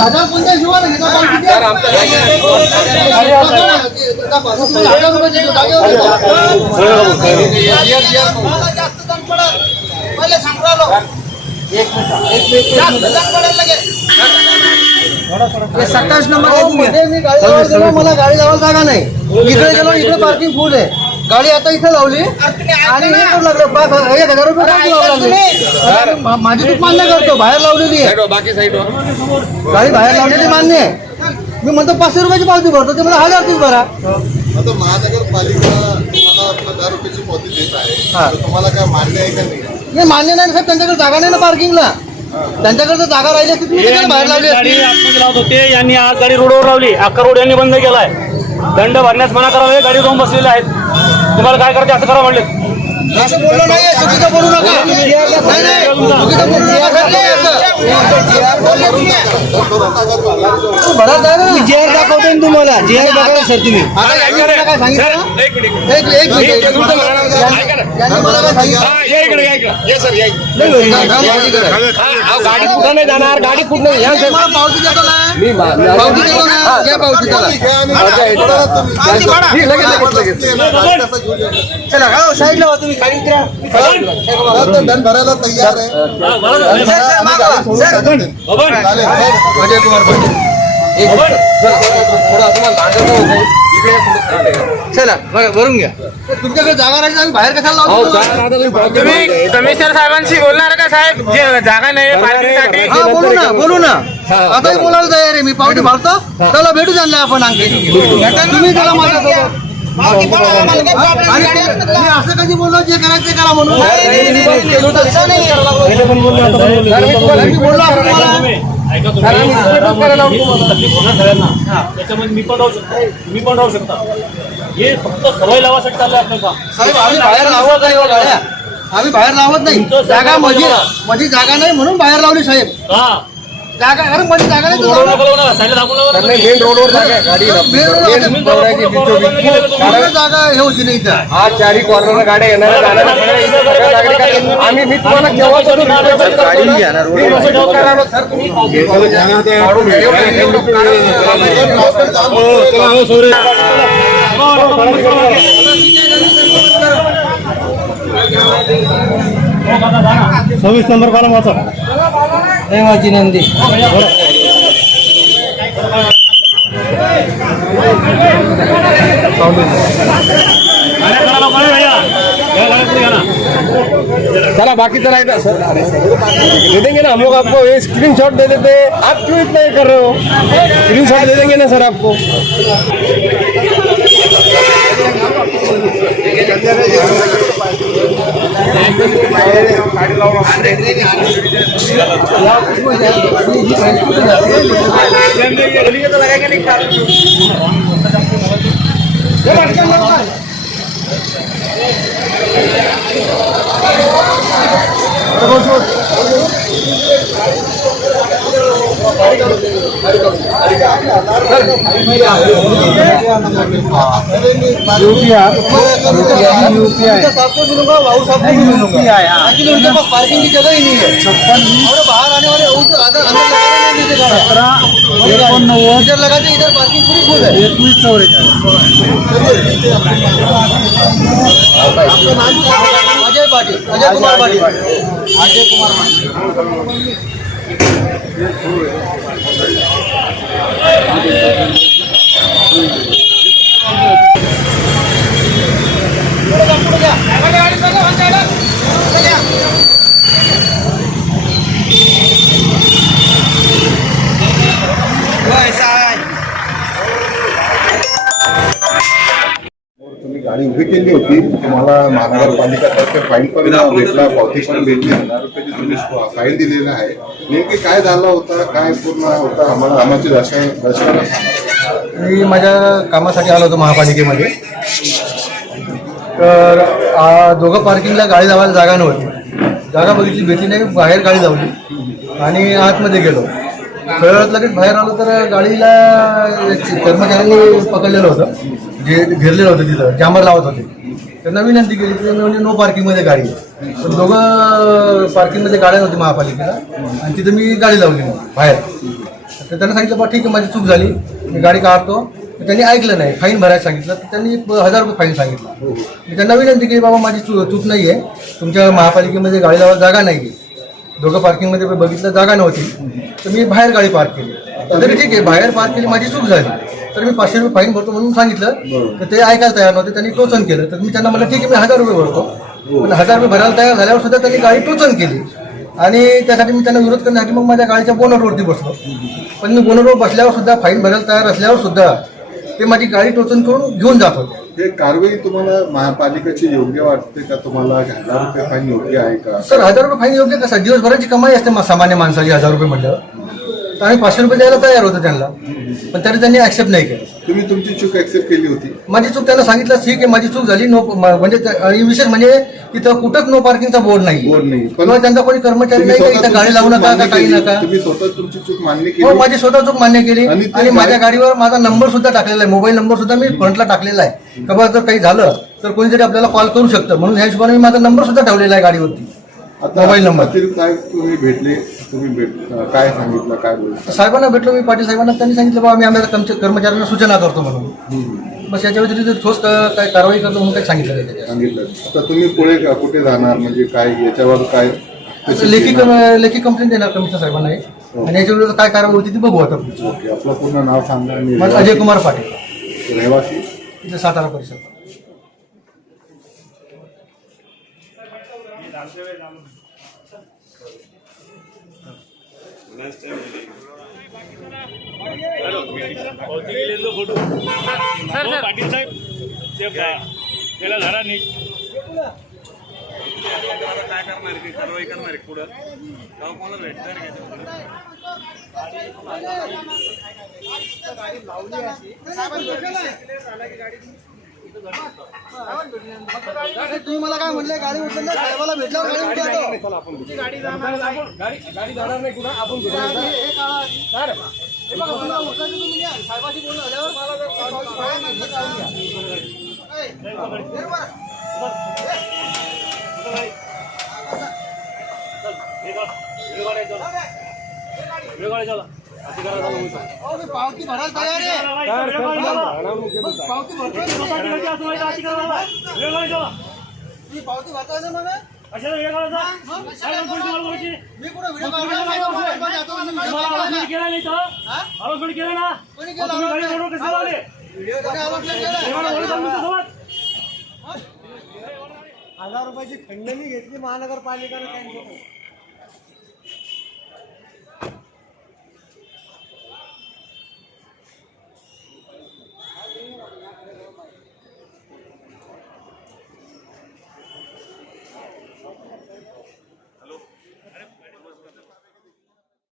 हजार कोणत्या हिशोबाने घेता? सत्तावीस नंबर मी गाडी लावली, मला गाडी लावायला जागा नाही. इकडे गेलो, इकडे पार्किंग फुल आहे. गाडी आता इथे लावली आणि हे करू लागलं 1,000 रुपये लागले. माझी चूक मान्य करतो, बाहेर लावलेली आहे, गाडी बाहेर लावलेली मान्य आहे. मी म्हणतो 500 रुपयाची पावती भरतो, ते मला 1000 भरा. आता महानगरपालिका तुम्हाला 1000 रुपयाची पावती देत आहे, तुम्हाला काय मान्य आहे का नाही? मान्य नाही साहेब, त्यांच्याकडे जागा नाही ना पार्किंगला. त्यांच्याकडे जर जागा राहिली असती तुम्ही त्याच्याला बाहेर लावली असती. लावत होते यांनी आज गाडी रोडवर लावली. अख्खा रोड यांनी बंद केलाय. दंड भरण्यास मना करावे, गाडी जाऊन बसलेले आहेत. तुम्हाला काय करायचं असं करा म्हणले. असं बोललो नाही, चुकीचं बोलू नका. नाही चुकीचं बोलू नका. भरत आहे ना, जेआर दाखवतो तुम्हाला. जेआर बघा सर तुम्ही. आता काय सांगितलं? गाडी कुठं नाही जाणार, गाडी कुठं नाही. पावती देतो ना, पावती देतो ना, घ्या पावती त्याला. चला साईडला हो तुम्ही, खाली उतरा. दंड भरायला तयार आहे. अजय कुमार चला भरून घ्या. तुमच्याकडे जागा राहिली, आम्ही बाहेर कशाला लावतो? तुम्ही कमिशनर साहेबांशी बोलणार का साहेब? जागा नाही पार्किंगसाठी. हा बोलू ना, बोलू ना. आताही बोलायला तयार आहे मी. पावती भरतो, त्याला भेटू जाणलं आपण आणखी. तुम्ही त्याला माझ्यासोबत मी असं कधी बोललो जे करायचं ते करा म्हणून. त्याच्यामध्ये मी पण राहू शकतो, तुम्ही पण राहू शकता. हे फक्त सवय लावासाठी चाललंय आपल्याला. साहेब आम्ही बाहेर लावत नाही गाड्या, आम्ही बाहेर लावत नाही. जागा मध्ये जागा नाही म्हणून बाहेर लावली साहेब. जागा अरे मध्ये जागा नाही, मेन रोडवर जागा आहे, गाडी जागा हे होती नाही इथं. आज चारी कॉर्नर गाड्या येणार. आम्ही मी तुम्हाला केव्हा गाडी घेणार सव्वीस नंबर कॉलम वाचा. रेवाची नंदी चला बाकी तो राइट सर दे देंगे ना हम लोग आपको. ये स्क्रीनशॉट दे देते, आप क्यों इतना कर रहे हो? स्क्रीनशॉट दे देंगे ना सर आपको. पार्किंग की जगह ही नहीं है. और बाहर आने वाले अंदर इधर लगाते, इधर पार्किंग पूरी फुल है. अजय पाटिल, अजय कुमार पाटिल, अजय कुमार पाटिल. तुम्ही गाडी उभी केली होती, तुम्हाला महानगरपालिकातर्फे फाईन पण भेटला, पावती पण भेटली, 1000 रुपयाची तुम्ही फाईन दिलेला आहे. नेमकी काय झालं होतं, काय पूर्ण होतं आम्हाला आमची दर्शनाला सांगा. मी माझ्या कामासाठी आलो होतो महापालिकेमध्ये. तर दोघं पार्किंगला गाडी लावायला जागा नव्हती. जागा बघितली, भेटली नाही, बाहेर गाडी लावली आणि आतमध्ये गेलो. थोड्या लगेच बाहेर आलो तर गाडीला कर्मचाऱ्यांनी पकडलेलं होतं, जे घेरलेलं होतं, तिथं कॅमेरा लावत होते. त्यांना विनंती केली की म्हणजे नो पार्किंगमध्ये गाडी आहे. तर दोघं पार्किंगमध्ये गाड्या होती महापालिकेला आणि तिथं मी गाडी लावली मग बाहेर. तर त्यांना सांगितलं बा ठीक आहे माझी चूक झाली मी गाडी काढतो. तर त्यांनी ऐकलं नाही, फाईन भरायला सांगितलं. तर त्यांनी 1000 रुपये फाईन सांगितला. मी त्यांना विनंती केली बाबा माझी चूक नाही आहे, तुमच्या महापालिकेमध्ये गाडी लावायला जागा नाही आहे. दोघं पार्किंगमध्ये बघितलं जागा नव्हती तर मी बाहेर गाडी पार्क केली. तरी ठीक आहे बाहेर पार्क केली माझी चूक झाली तर मी 500 रुपये फाईन भरतो म्हणून सांगितलं. तर ते ऐकायला तयार नव्हते, त्यांनी टोचन केलं. तर मी त्यांना म्हटलं ठीक आहे मी 1000 रुपये भरतो. पण 1000 रुपये भरायला तयार झाल्यावर सुद्धा त्यांनी गाडी टोचन केली आणि त्यासाठी मी त्यांना विरोध करण्यासाठी मग माझ्या गाडीच्या बोनटवरती बसलो. पण मी बोनटवर बसल्यावर सुद्धा फाईन भरायला तयार असल्यावर सुद्धा ते माझी गाडी टोचन करून घेऊन जात होते. हे कारवाई तुम्हाला महापालिकेची योग्य वाटते का? तुम्हाला 1000 रुपये फाईन योग्य आहे का? सर 1000 रुपये फाईन योग्य कसा? दिवसभराची कमाई असते सामान्य माणसाची 1000 रुपये म्हटल्यावर. तर आम्ही 500 रुपये द्यायला तयार होतो त्यांना, पण तरी त्यांनी ऍक्सेप्ट नाही केलं. तुम्ही तुमची चूक ऍक्सेप्ट केली होती? माझी चूक त्यांना सांगितलं ठीक आहे माझी चूक झाली. नो म्हणजे आणि विशेष म्हणजे तिथं कुठंच नो पार्किंगचा बोर्ड नाही. बोर्ड नाही. किंवा त्यांचा कोणी कर्मचारी नाही का इथं गाडी लावू नका का काही नका. तुम्ही स्वतः तुमची चूक मान्य हो केली? माझी स्वतः चूक मान्य केली आणि ते आणि माझ्या गाडीवर माझा नंबर सुद्धा टाकलेला आहे, मोबाईल नंबर सुद्धा मी फ्रंटला टाकलेला आहे. का जर काही झालं तर कोणीतरी आपल्याला कॉल करू शकतं म्हणून ह्या हिशोबाने मी माझा नंबर सुद्धा ठेवलेला आहे गाडीवरती, आता मोबाईल नंबर. काय तुम्ही भेटले, काय सांगितलं, काय बोलले? साहेबांना भेटलो मी, पाटील साहेबांना. त्यांनी सांगितलं बाबा मी आमच्या कर्मचाऱ्यांना सूचना करतो म्हणून. बस याच्या व्यतिरिक्त ठोस काय कारवाई करतो म्हणून काही सांगितलं नाही त्याच्यात. सांगितलं. आता तुम्ही पुढे कुठे जाणार, म्हणजे काय याच्यावर काय लेखी कंप्लेंट देणार कमिशनर साहेबांना आहे आणि याच्या विरुद्ध काय कारवाई होती ती बघू आता. ओके, आपलं पूर्ण नाव सांगा. आणि माझं अजय कुमार पाटील, रहिवासी इथे सातारा परिसर. पाटील साहेब त्याला धरा नीट. काय करणार आहे, कारवाई करणार आहे पुढं गाव कोणाला भेटणार तुम्ही मला काय म्हणले गाडी उठलं ना साहेबाला भेटल्यावर गाडी उठली गाडी जाणार नाही कुठं आपण साहेबाशी बोलून झाल्यावर पावती भरायला तयार आहे. पावती भरतोय तुम्ही पावती भरताय ना मला. मी कुठं व्हिडिओ केला ना कोणी केला? व्हिडिओ 1000 रुपयाची खंडणी घेतली महानगरपालिकेनं त्यांच्याकडे.